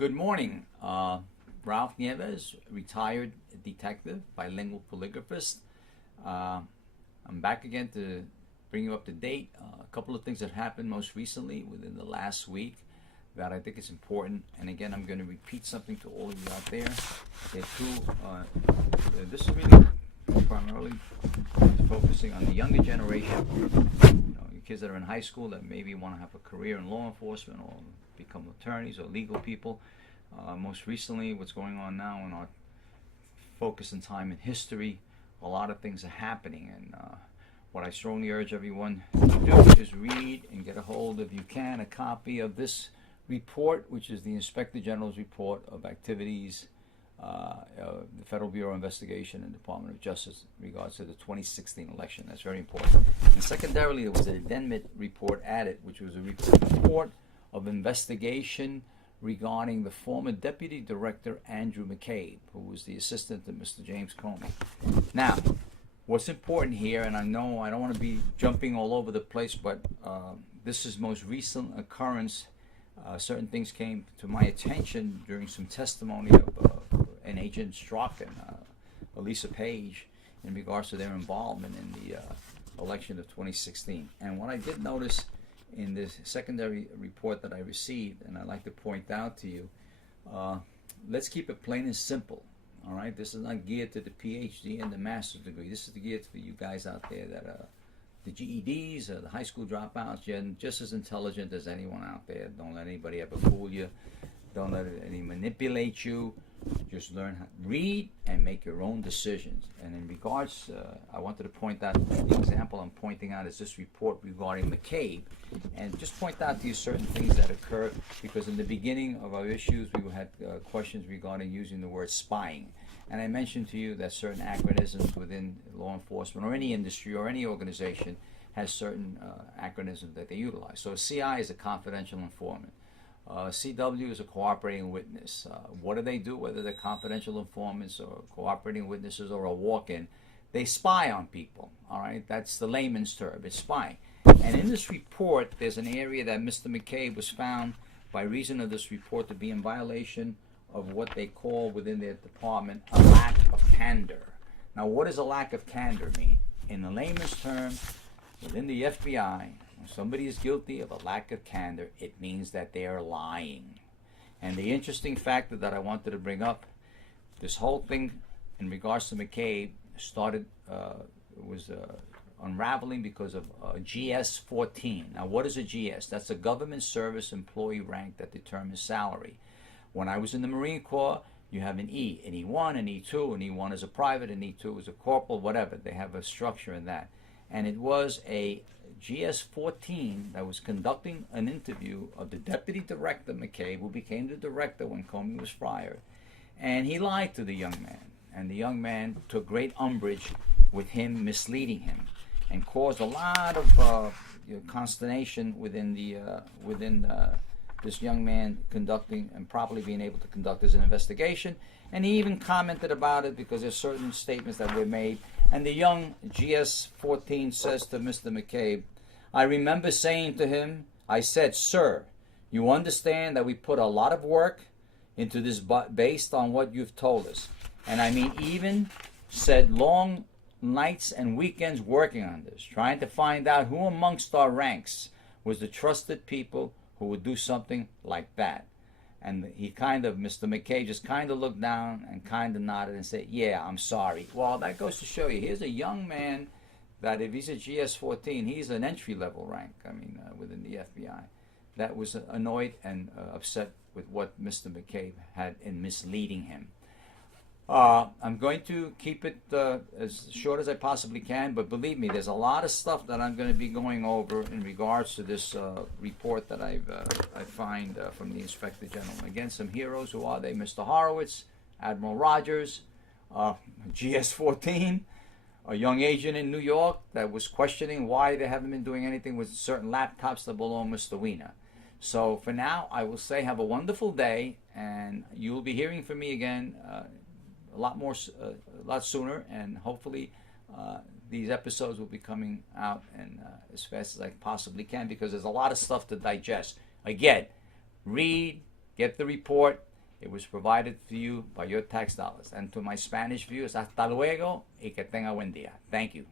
Good morning. Ralph Nieves, retired detective, bilingual polygraphist. I'm back again to bring you up to date. A couple of things that happened most recently within the last week that I think is important. And again, I'm going to repeat something to all of you out there. This is really primarily focusing on the younger generation. Your kids that are in high school that maybe want to have a career in law enforcement or become attorneys or legal people. Most recently, what's going on now in our focus and time in history, a lot of things are happening, and what I strongly urge everyone to do is read and get a hold, if you can, a copy of this report, which is the Inspector General's report of activities the Federal Bureau of Investigation and Department of Justice in regards to the 2016 election. That's very important. And secondarily, there was an addendum report added, which was a report of investigation regarding the former Deputy Director Andrew McCabe, who was the assistant to Mr. James Comey. Now, what's important here, and I know I don't want to be jumping all over the place, but this is most recent occurrence. Certain things came to my attention during some testimony of an agent Strzok and Elisa Page in regards to their involvement in the election of 2016. And what I did notice in this secondary report that I received, and I'd like to point out to you, let's keep it plain and simple. All right, this is not geared to the PhD and the master's degree. This is geared for you guys out there that the GEDs, the high school dropouts. You're just as intelligent as anyone out there. Don't let anybody ever fool you. Don't let any manipulate you. Just learn how to read and make your own decisions. And in regards, I wanted to point out the example I'm pointing out is this report regarding McCabe, and just point out to you certain things that occur, because in the beginning of our issues we had questions regarding using the word spying. And I mentioned to you that certain acronyms within law enforcement or any industry or any organization has certain acronyms that they utilize. So CI is a confidential informant. CW is a cooperating witness. What do they do, whether they're confidential informants or cooperating witnesses or a walk-in? They spy on people, all right? That's the layman's term, it's spying. And in this report, there's an area that Mr. McCabe was found, by reason of this report, to be in violation of what they call within their department a lack of candor. Now, what does a lack of candor mean? In the layman's term, within the FBI, when somebody is guilty of a lack of candor, it means that they are lying. And the interesting factor that I wanted to bring up, this whole thing in regards to McCabe started, was unraveling because of GS-14. Now, what is a GS? That's a government service employee rank that determines salary. When I was in the Marine Corps, you have an E, an E1, an E2, an E1 is a private, an E2 is a corporal, whatever. They have a structure in that. And it was a GS-14 that was conducting an interview of the Deputy Director McCabe, who became the director when Comey was fired. And he lied to the young man. And the young man took great umbrage with him misleading him and caused a lot of consternation within this young man conducting and properly being able to conduct his investigation. And he even commented about it because there's certain statements that were made. And the young GS-14 says to Mr. McCabe, I remember saying to him, I said, sir, you understand that we put a lot of work into this based on what you've told us. And I mean, even said long nights and weekends working on this, trying to find out who amongst our ranks was the trusted people who would do something like that. And he kind of, Mr. McCabe just kind of looked down and kind of nodded and said, yeah, I'm sorry. Well, that goes to show you, here's a young man that if he's a GS-14, he's an entry-level rank, within the FBI, that was annoyed and upset with what Mr. McCabe had in misleading him. I'm going to keep it as short as I possibly can, but believe me, there's a lot of stuff that I'm going to be going over in regards to this report that I find from the Inspector General. Again, some heroes. Who are they? Mr. Horowitz, Admiral Rogers, GS-14, a young agent in New York that was questioning why they haven't been doing anything with certain laptops that belong to Mr. Weiner. So for now, I will say have a wonderful day, and you will be hearing from me again a lot sooner, and hopefully these episodes will be coming out and as fast as I possibly can, because there's a lot of stuff to digest. Again, read, get the report, It was provided to you by your tax dollars. And to my Spanish viewers, hasta luego y que tenga buen día. Thank you.